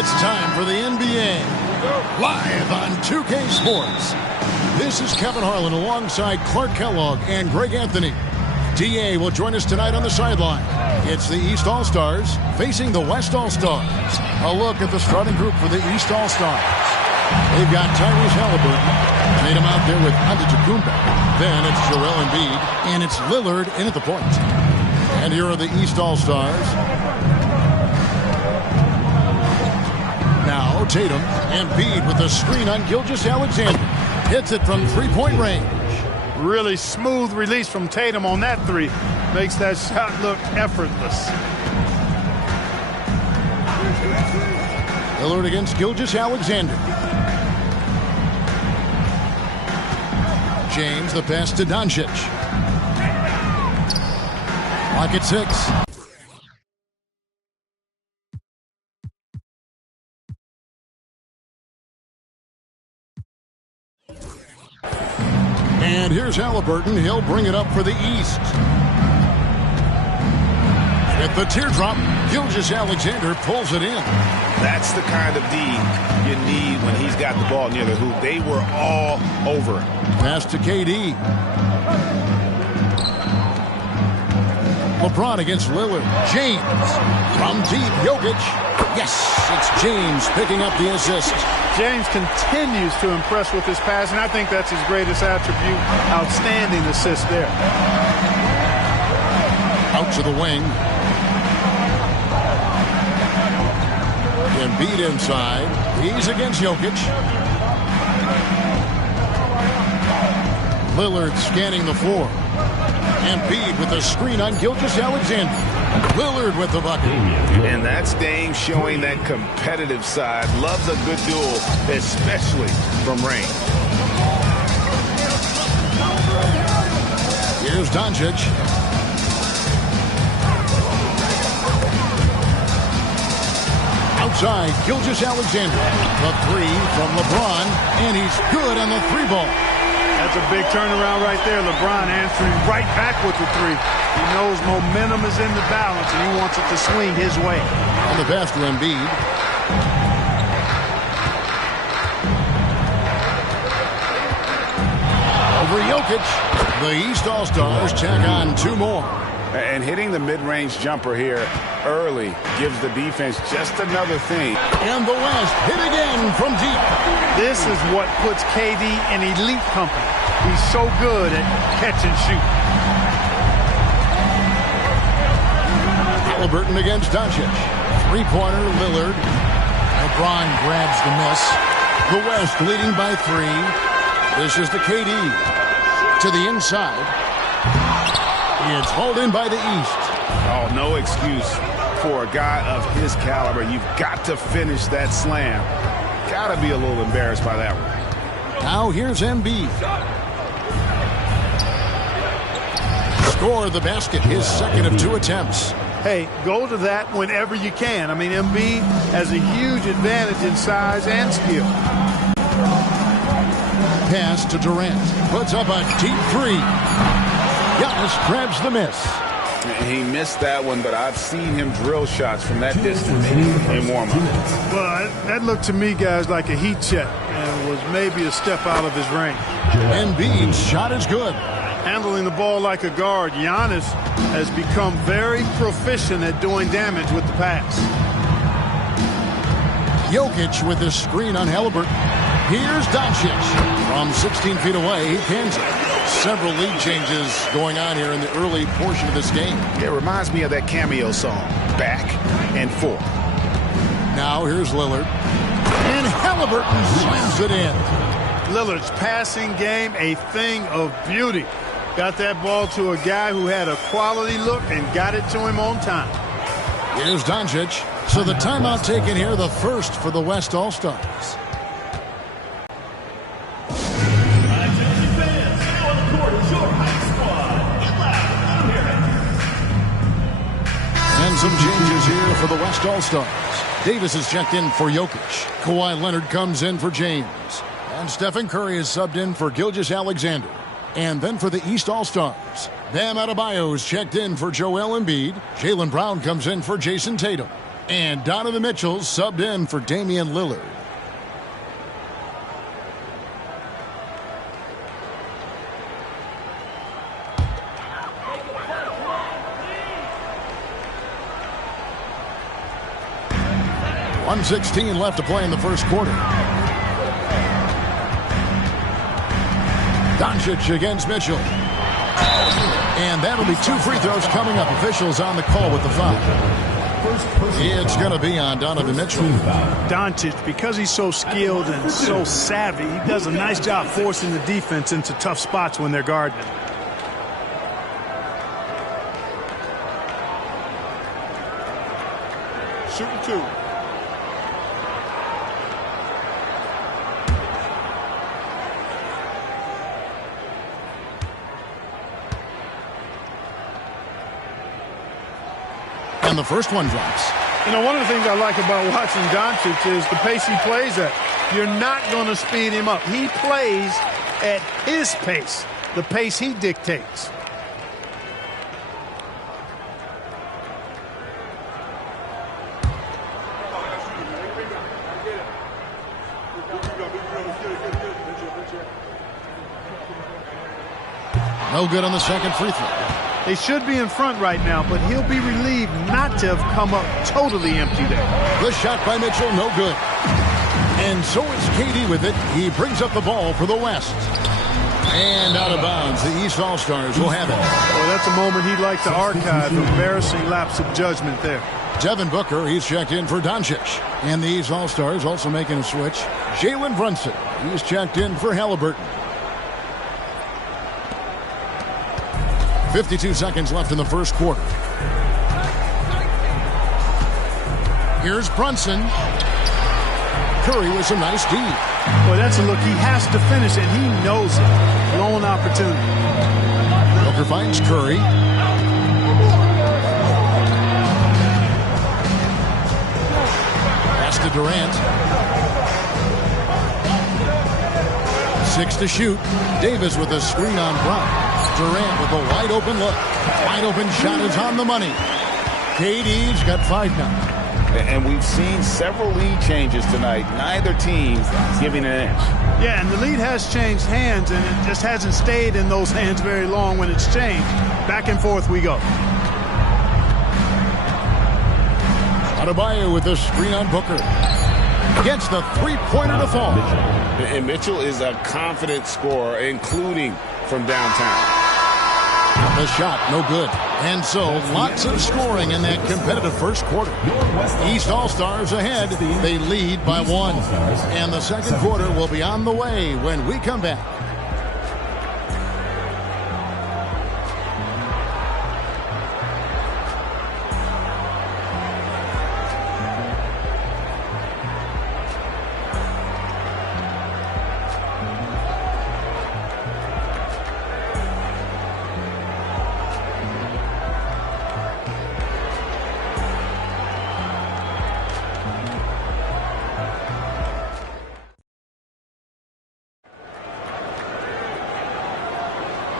It's time for the NBA, live on 2K Sports. This is Kevin Harlan alongside Clark Kellogg and Greg Anthony. DA will join us tonight on the sideline. It's the East All-Stars facing the West All-Stars. A look at the starting group for the East All-Stars. They've got Tyrese Halliburton. Made him out there with Antetokounmpo. Then it's Joel Embiid, and it's Lillard in at the point. And here are the East All-Stars. Now Tatum, Embiid with the screen on Gilgeous-Alexander. Hits it from three-point range. Really smooth release from Tatum on that three. Makes that shot look effortless. Lillard against Gilgeous-Alexander. James, the pass to Doncic. Clock at 6. And here's Halliburton. He'll bring it up for the East. At the teardrop, Gilgeous-Alexander pulls it in. That's the kind of D you need when he's got the ball near the hoop. They were all over it. Pass to KD. LeBron against Lillard. James from deep. Jokic. Yes, it's James picking up the assist. James continues to impress with his passing. I think that's his greatest attribute. Outstanding assist there. Out to the wing. Embiid inside. He's against Jokic. Lillard scanning the floor. Embiid with a screen on Gilgeous-Alexander. Lillard with the bucket. And that's Dame showing that competitive side. Loves a good duel, especially from range. Here's Doncic. Outside, Gilgeous-Alexander. The three from LeBron, and he's good on the three ball. That's a big turnaround right there. LeBron answering right back with the three. He knows momentum is in the balance, and he wants it to swing his way. On the pass to Embiid. Over Jokic. The East All-Stars check on two more. And hitting the mid-range jumper here early gives the defense just another thing. And the West hit again from deep. This is what puts KD in elite company. He's so good at catch and shoot. Halliburton against Doncic. Three-pointer, Lillard. LeBron grabs the miss. The West leading by 3. This is the KD. To the inside. It's hauled in by the East. Oh, no excuse for a guy of his caliber. You've got to finish that slam. Got to be a little embarrassed by that one. Now here's Embiid. Score the basket, his second of 2 attempts. Hey, go to that whenever you can. I mean, Embiid has a huge advantage in size and skill. Pass to Durant. Puts up a deep 3. Giannis grabs the miss. He missed that one, but I've seen him drill shots from that distance in warm-up. Well, that looked to me, guys, like a heat check and was maybe a step out of his range. Embiid's shot is good. Handling the ball like a guard, Giannis has become very proficient at doing damage with the pass. Jokic with the screen on Halliburton. Here's Doncic. From 16 feet away, he pins it. Several lead changes going on here in the early portion of this game. It reminds me of that cameo song, Back and Forth. Now here's Lillard. And Halliburton slams it in. Lillard's passing game, a thing of beauty. Got that ball to a guy who had a quality look and got it to him on time. Here's Doncic. So the timeout taken here, the first for the West All-Stars. And some changes here for the West All-Stars. Davis is checked in for Jokic. Kawhi Leonard comes in for James. And Stephen Curry is subbed in for Gilgeous-Alexander. And then for the East All-Stars, Bam Adebayo is checked in for Joel Embiid. Jaylen Brown comes in for Jason Tatum. And Donovan Mitchell subbed in for Damian Lillard. .116 left to play in the first quarter. Doncic against Mitchell. And that'll be 2 free throws coming up. Officials on the call with the foul. It's going to be on Donovan Mitchell. Doncic, because he's so skilled and so savvy, he does a nice job forcing the defense into tough spots when they're guarding him. Shooting 2. And the first one drops. You know, one of the things I like about watching Doncic is the pace he plays at. You're not going to speed him up. He plays at his pace, the pace he dictates. No good on the second free throw. They should be in front right now, but he'll be relieved not to have come up totally empty there. The shot by Mitchell, no good. And so is KD with it. He brings up the ball for the West. And out of bounds, the East All-Stars will have it. Well, that's a moment he'd like to archive. Embarrassing lapse of judgment there. Devin Booker, he's checked in for Doncic. And the East All-Stars also making a switch. Jalen Brunson, he's checked in for Halliburton. 52 seconds left in the first quarter. Here's Brunson. Curry with some nice D. Boy, that's a look he has to finish, and he knows it. Lone opportunity. Booker finds Curry. Pass to Durant. 6 to shoot. Davis with a screen on Brown. Durant with a wide open look. Wide open shot is on the money. KD's got 5 now. And we've seen several lead changes tonight. Neither team's giving an inch. Yeah, and the lead has changed hands, and it just hasn't stayed in those hands very long when it's changed. Back and forth we go. Adebayo with the screen on Booker. Gets the three-pointer to fall. And Mitchell is a confident scorer, including from downtown. The shot, no good. And so, lots of scoring in that competitive first quarter. East All-Stars ahead. They lead by 1. And the second quarter will be on the way when we come back.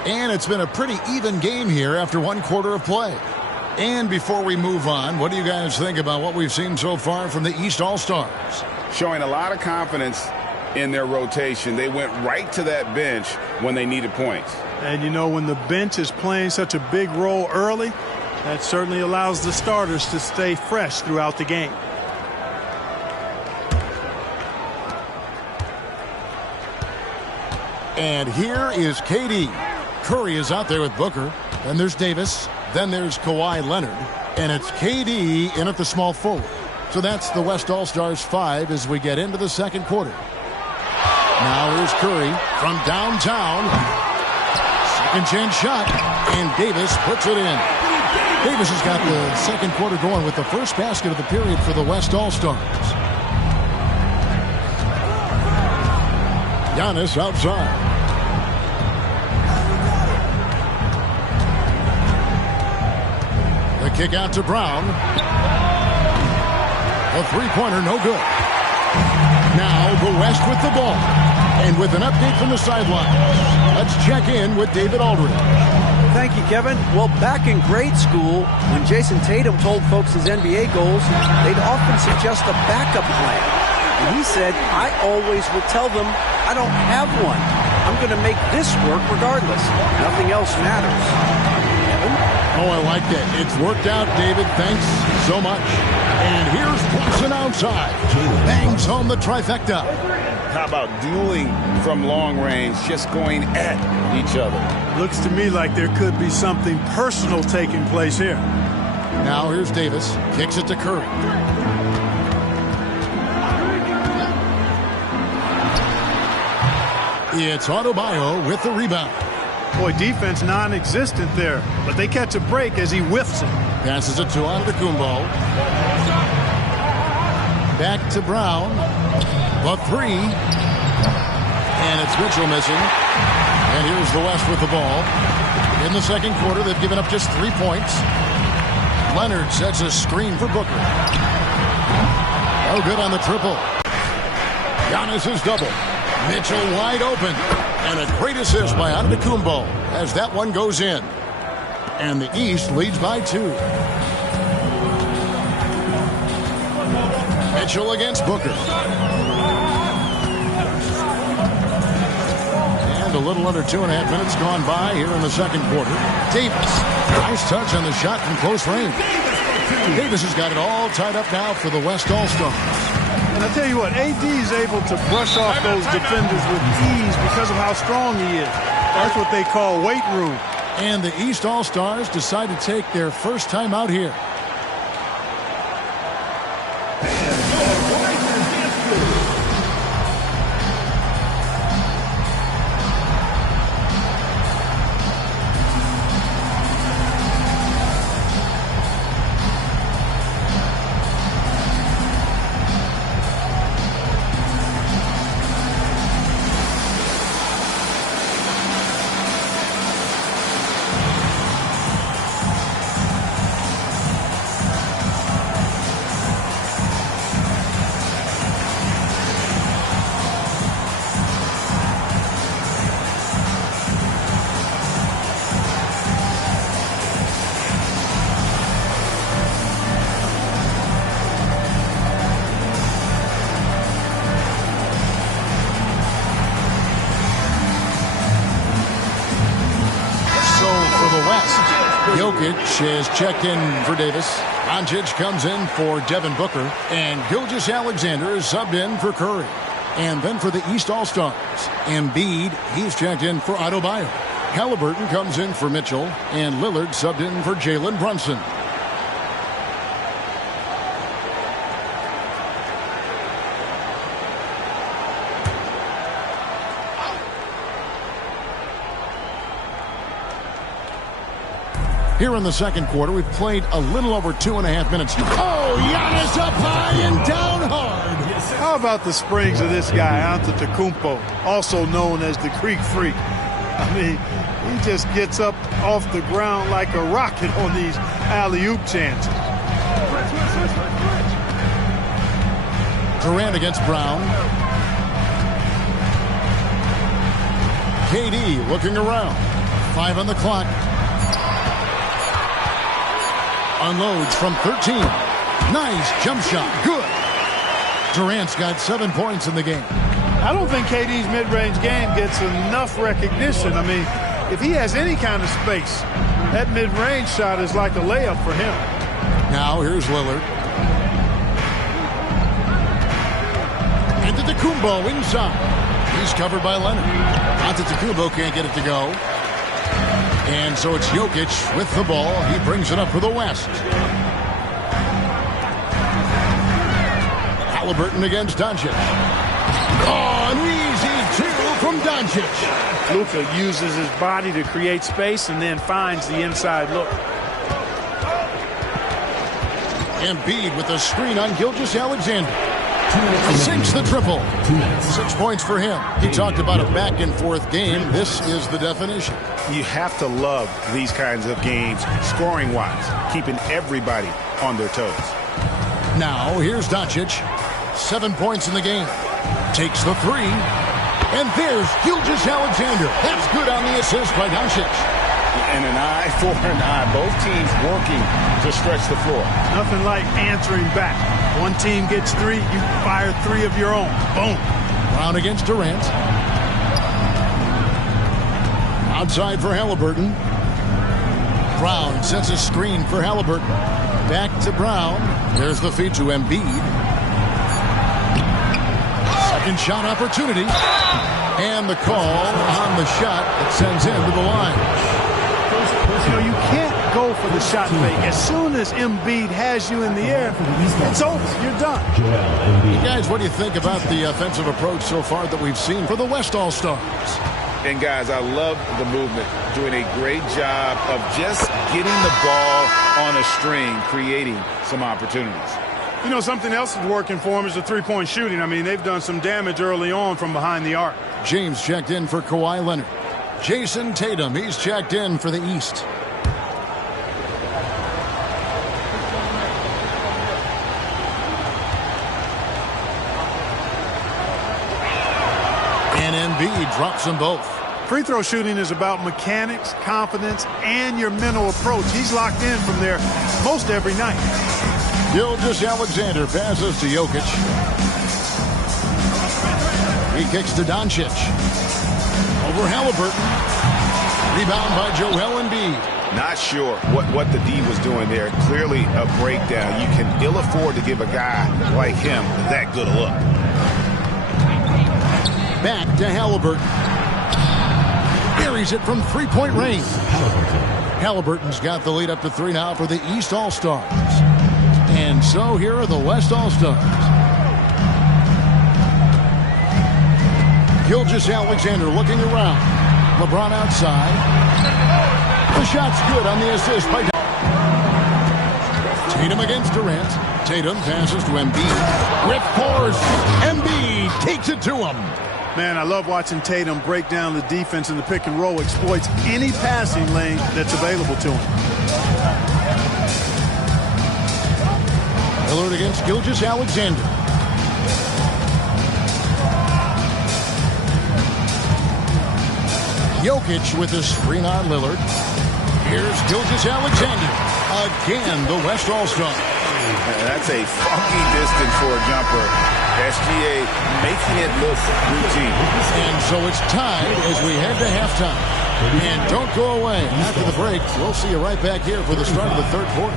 And it's been a pretty even game here after 1 quarter of play. And before we move on, what do you guys think about what we've seen so far from the East All-Stars? Showing a lot of confidence in their rotation. They went right to that bench when they needed points. And you know, when the bench is playing such a big role early, that certainly allows the starters to stay fresh throughout the game. And here is KD. Curry is out there with Booker. Then there's Davis. Then there's Kawhi Leonard. And it's KD in at the small forward. So that's the West All-Stars 5 as we get into the second quarter. Now here's Curry from downtown. Second chance shot. And Davis puts it in. Davis has got the second quarter going with the first basket of the period for the West All-Stars. Giannis outside. The kick out to Brown. A three-pointer, no good. Now the West with the ball. And with an update from the sidelines, let's check in with David Aldridge. Thank you, Kevin. Well, back in grade school, when Jason Tatum told folks his NBA goals, they'd often suggest a backup plan. And he said, I always would tell them, I don't have one. I'm going to make this work regardless. Nothing else matters. Kevin? Oh, I like that. It's worked out, David. Thanks so much. And here's Brunson outside. Bangs home the trifecta. How about dueling from long range, just going at each other? Looks to me like there could be something personal taking place here. Now here's Davis. Kicks it to Curry. It's Adebayo with the rebound. Boy, defense non-existent there, but they catch a break as he whiffs it. Passes it to Antetokounmpo. Back to Brown. The three. And it's Mitchell missing. And here's the West with the ball. In the second quarter, they've given up just 3 points. Leonard sets a screen for Booker. No good on the triple. Giannis is double. Mitchell wide open. And a great assist by Antetokounmpo as that one goes in. And the East leads by 2. Mitchell against Booker. And a little under 2.5 minutes gone by here in the second quarter. Davis. Nice touch on the shot from close range. Davis has got it all tied up now for the West All-Stars. And I tell you what, AD is able to brush off those defenders with ease because of how strong he is. That's what they call weight room. And the East All-Stars decide to take their first time out here. Jokic is checked in for Davis. Doncic comes in for Devin Booker. And Gilgeous-Alexander is subbed in for Curry. And then for the East All-Stars, Embiid, he's checked in for Adebayo. Halliburton comes in for Mitchell. And Lillard subbed in for Jalen Brunson. Here in the second quarter, we've played a little over 2.5 minutes. Oh, Giannis up high and down hard. How about the springs of this guy, Antetokounmpo, also known as the Greek Freak? I mean, he just gets up off the ground like a rocket on these alley-oop chances. Durant against Brown. KD looking around. 5 on the clock. Unloads from 13. Nice jump shot. Good. Durant's got 7 points in the game. I don't think KD's mid-range game gets enough recognition. I mean, if he has any kind of space, that mid-range shot is like a layup for him. Now here's Lillard. Antetokounmpo inside. He's covered by Leonard. Antetokounmpo can't get it to go. And so it's Jokic with the ball. He brings it up for the West. Halliburton against Doncic. Oh, an easy 2 from Doncic. Luka uses his body to create space and then finds the inside look. Embiid with a screen on Gilgeous-Alexander. Sinks the triple. 6 points for him. He talked about a back-and-forth game. This is the definition. You have to love these kinds of games, scoring-wise, keeping everybody on their toes. Now, here's Doncic. 7 points in the game. Takes the 3. And there's Gilgeous-Alexander. That's good on the assist by Doncic. And an eye for an eye. Both teams working to stretch the floor. Nothing like answering back. One team gets 3, you fire 3 of your own. Boom. Brown against Durant. Outside for Halliburton. Brown sets a screen for Halliburton. Back to Brown. There's the feed to Embiid. Second shot opportunity. And the call on the shot that sends him to the line. You know, you can't go for the shot fake. As soon as Embiid has you in the air, it's over. You're done. You guys, what do you think about the offensive approach so far that we've seen for the West All-Stars? And, guys, I love the movement. Doing a great job of just getting the ball on a string, creating some opportunities. You know, something else that's working for them is the three-point shooting. I mean, they've done some damage early on from behind the arc. James checked in for Kawhi Leonard. Jason Tatum, he's checked in for the East. And Embiid drops them both. Free throw shooting is about mechanics, confidence, and your mental approach. He's locked in from there most every night. Gilgeous-Alexander passes to Jokic. He kicks to Doncic. Over Halliburton. Rebound by Joel Embiid. Not sure what the D was doing there. Clearly a breakdown. You can ill afford to give a guy like him that good a look. Back to Halliburton. Buries it from three-point range. Halliburton's got the lead up to 3 now for the East All-Stars. And so here are the West All-Stars. Gilgeous-Alexander looking around. LeBron outside. The shot's good on the assist by Tatum against Durant. Tatum passes to Embiid. With force, Embiid takes it to him. Man, I love watching Tatum break down the defense in the pick and roll, exploits any passing lane that's available to him. Lillard against Gilgeous-Alexander. Jokic with a screen on Lillard. Here's Gilgeous-Alexander. Again, the West All-Star. That's a funky distance for a jumper. SGA making it look routine. And so it's tied as we head to halftime. And don't go away. After the break, we'll see you right back here for the start of the third quarter.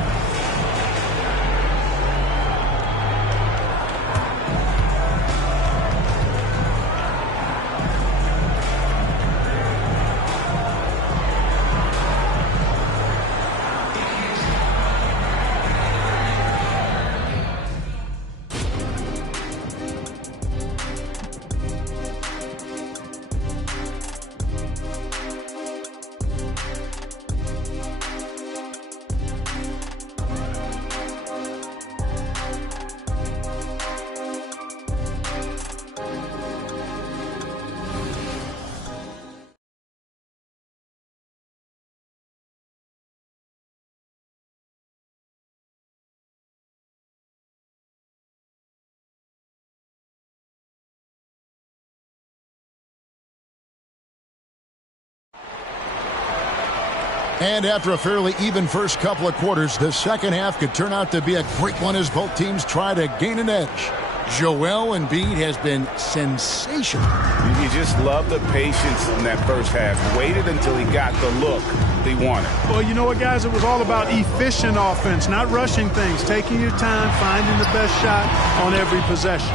And after a fairly even first couple of quarters, the second half could turn out to be a great one as both teams try to gain an edge. Joel Embiid has been sensational. You just love the patience in that first half. Waited until he got the look he wanted. Well, you know what, guys? It was all about efficient offense, not rushing things, taking your time, finding the best shot on every possession.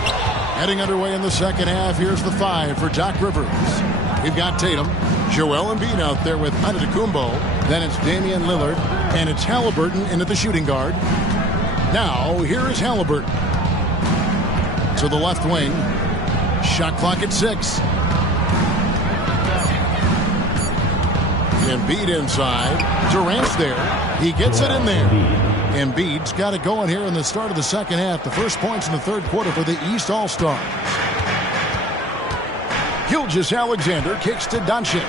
Heading underway in the second half, here's the 5 for Doc Rivers. We've got Tatum, Joel Embiid out there with Antetokounmpo. Then it's Damian Lillard, and it's Halliburton into the shooting guard. Now, here is Halliburton. To the left wing. Shot clock at 6. Embiid inside. Durant's there. He gets it in there. Embiid's got it going here in the start of the second half. The first points in the third quarter for the East All-Stars. Gilgeous-Alexander kicks to Doncic.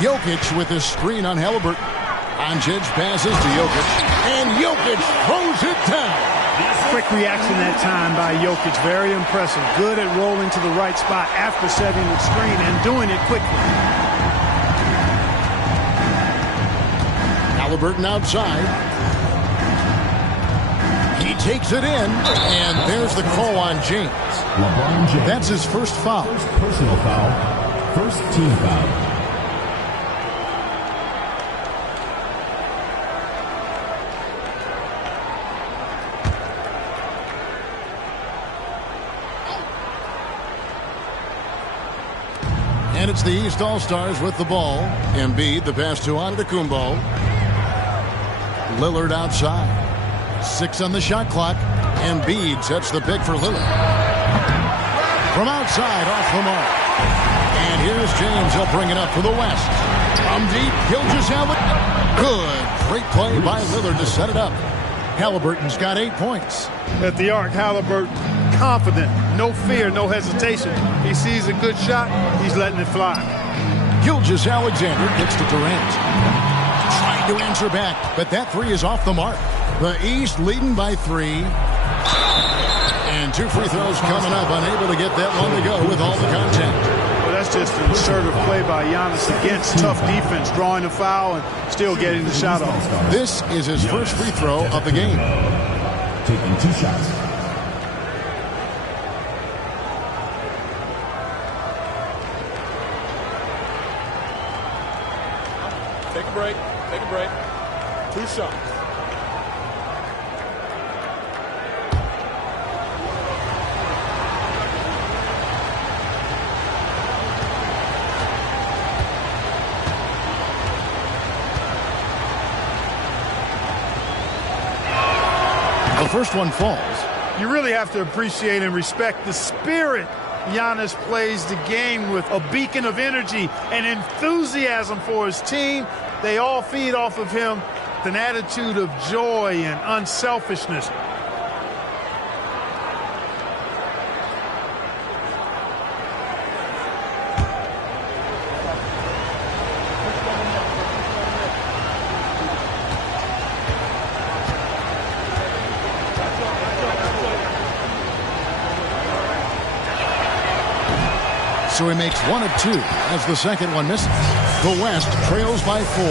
Jokic with a screen on Halliburton. Doncic passes to Jokic. And Jokic throws it down. Quick reaction that time by Jokic. Very impressive. Good at rolling to the right spot after setting the screen and doing it quickly. Halliburton outside. He takes it in, and there's the call on James. LeBron James. That's his first foul. First personal foul. First team foul. And it's the East All-Stars with the ball. Embiid, the pass to Antetokounmpo. Lillard outside. 6 on the shot clock. Embiid sets the pick for Lillard. From outside, off the mark. And here's James. He'll bring it up for the West. From deep, Gilgeous-Alexander. Good. Great play by Lillard to set it up. Halliburton's got 8 points. At the arc, Halliburton, confident, no fear, no hesitation. He sees a good shot, he's letting it fly. Gilgeous-Alexander gets to Durant. Trying to answer back, but that three is off the mark. The East leading by 3. And 2 free throws coming up, unable to get that one to go with all the contact. Well, that's just an assertive play by Giannis against tough defense, drawing a foul and still getting the shot off. This is his first free throw of the game. Taking 2 shots. Take a break. Take a break. 2 shots. The first one falls. You really have to appreciate and respect the spirit Giannis plays the game with, a beacon of energy and enthusiasm for his team. They all feed off of him, an attitude of joy and unselfishness. So he makes 1 of 2 as the second one misses. The West trails by 4.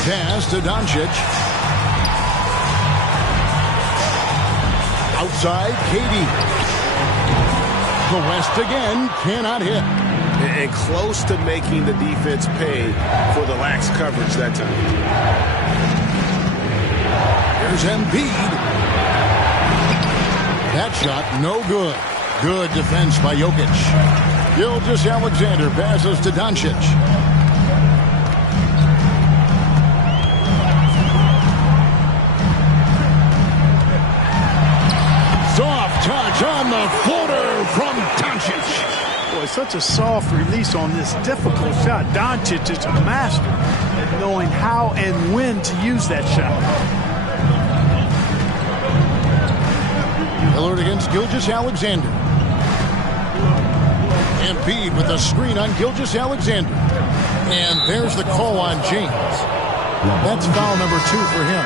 Pass to Doncic. Outside, KD. The West again cannot hit. And close to making the defense pay for the lax coverage that time. Here's Embiid. That shot no good. Good defense by Jokic. Gilgeous-Alexander passes to Doncic. Soft touch on the floater from Doncic. Boy, such a soft release on this difficult shot. Doncic is a master at knowing how and when to use that shot. Lillard against Gilgeous-Alexander. Embiid with the screen on Gilgeous-Alexander. And there's the call on James. That's foul number 2 for him.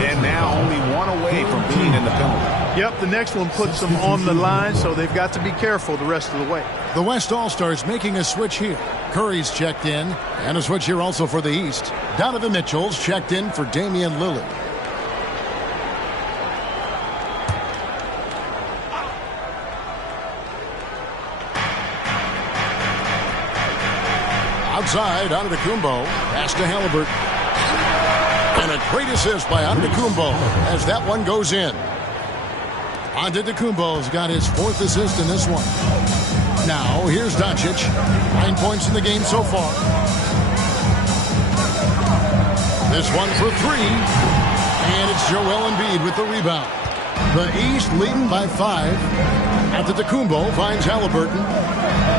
And now only 1 away from being in the penalty. Yep, the next one puts them on the line, so they've got to be careful the rest of the way. The West All-Stars making a switch here. Curry's checked in, and a switch here also for the East. Donovan Mitchell's checked in for Damian Lillard. Outside, Antetokounmpo. Pass to Halliburton. And a great assist by Antetokounmpo as that one goes in. Antetokounmpo's got his 4th assist in this one. Now, here's Doncic. 9 points in the game so far. This one for 3. And it's Joel Embiid with the rebound. The East leading by 5. Antetokounmpo finds Halliburton.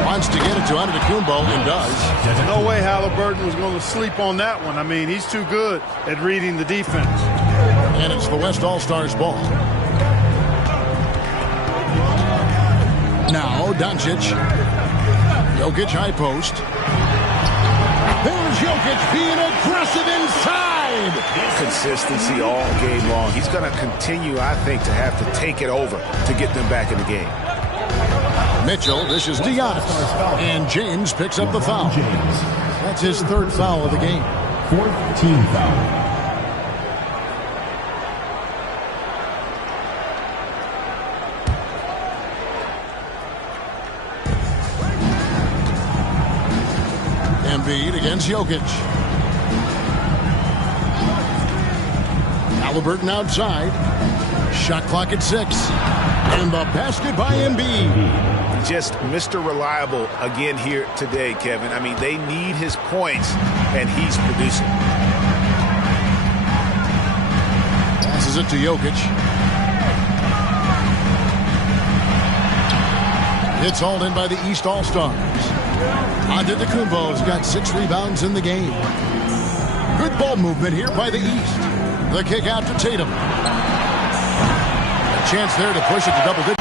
Wants to get it to Antetokounmpo and does. No way Halliburton was going to sleep on that one. I mean, he's too good at reading the defense. And it's the West All-Stars ball. Now, Doncic. Jokic high post. There's Jokic being aggressive inside. Consistency all game long. He's going to continue, I think, to have to take it over to get them back in the game. Mitchell, this is Giannis. And James picks up the foul. That's his 3rd foul of the game. Fourth team foul. Embiid against Jokic. Halliburton outside. Shot clock at 6. And the basket by Embiid. Just Mr. Reliable again here today, Kevin. I mean, they need his points, and he's producing. Passes it to Jokic. It's hauled in by the East All-Stars. Antetokounmpo's got 6 rebounds in the game. Good ball movement here by the East. The kick out to Tatum. A chance there to push it to double digits.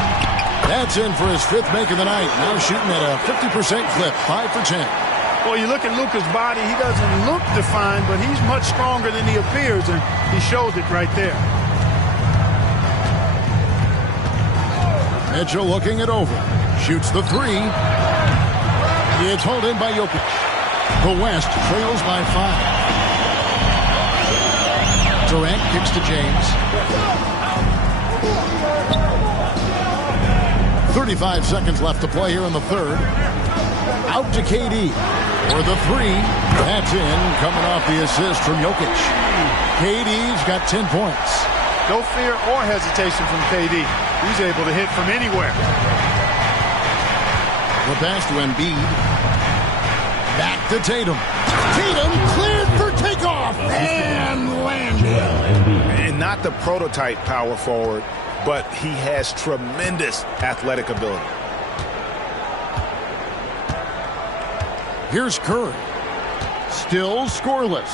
That's in for his 5th make of the night. Now shooting at a 50% clip, 5 for 10. Well, you look at Luka's body, he doesn't look defined, but he's much stronger than he appears, and he showed it right there. Mitchell looking it over. Shoots the 3. It's hauled in by Jokic. The West trails by 5. Durant kicks to James. 35 seconds left to play here in the 3rd. Out to KD for the 3. That's in, coming off the assist from Jokic. KD's got 10 points. No fear or hesitation from KD. He's able to hit from anywhere. The pass to Embiid. Back to Tatum. Tatum cleared for takeoff and landed. And not the prototype power forward, but he has tremendous athletic ability. Here's Curry. Still scoreless.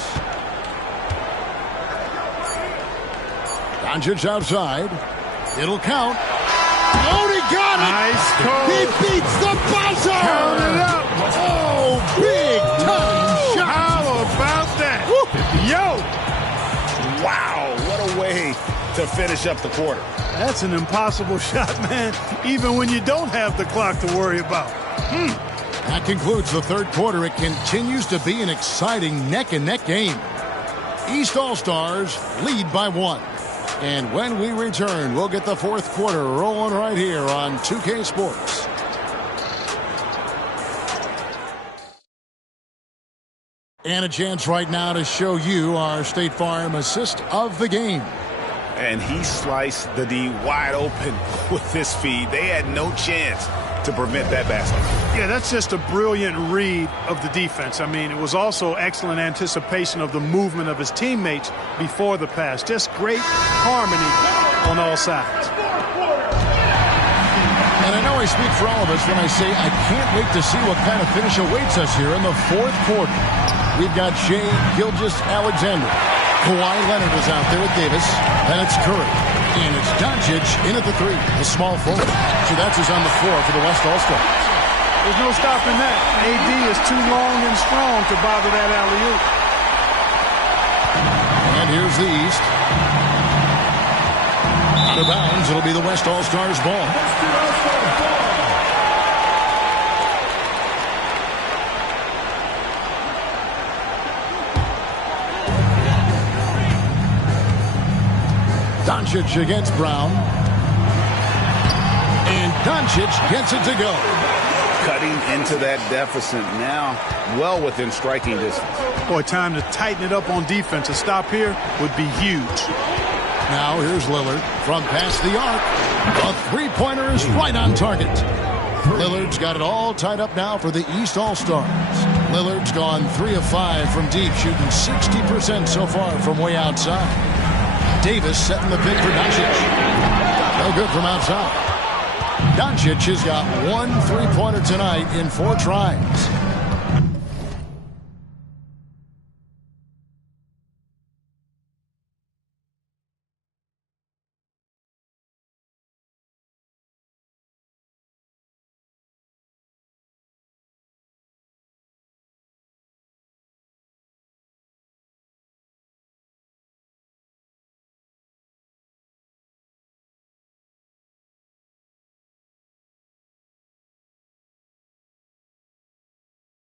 Doncic outside. It'll count. Oh, he got it! Nice call. He beats the buzzer! Count it up. Oh, big time shot! How about that? Woo. Yo! Wow, what a way to finish up the quarter. That's an impossible shot, man, even when you don't have the clock to worry about. That concludes the 3rd quarter. It continues to be an exciting neck-and-neck game. East All-Stars lead by 1. And when we return, we'll get the 4th quarter rolling right here on 2K Sports. And a chance right now to show you our State Farm assist of the game. And he sliced the D wide open with this feed. They had no chance to prevent that basket. Yeah, that's just a brilliant read of the defense. I mean, it was also excellent anticipation of the movement of his teammates before the pass. Just great harmony on all sides. And I know I speak for all of us when I say I can't wait to see what kind of finish awaits us here in the 4th quarter. We've got Shai Gilgeous-Alexander. Kawhi Leonard is out there with Davis. And it's Curry. And it's Doncic in at the 3. A small forward. So that's who's on the floor for the West All-Stars. There's no stopping that. AD is too long and strong to bother that alley-oop. And here's the East. Out of bounds. It'll be the West All-Stars ball. Doncic against Brown. And Doncic gets it to go. Cutting into that deficit now, well within striking distance. Boy, time to tighten it up on defense. A stop here would be huge. Now here's Lillard from past the arc. A 3-pointer is right on target. Lillard's got it all tied up now for the East All-Stars. Lillard's gone 3 of 5 from deep, shooting 60% so far from way outside. Davis setting the pick for Doncic. No good from outside. Doncic has got 1 3-pointer tonight in 4 tries.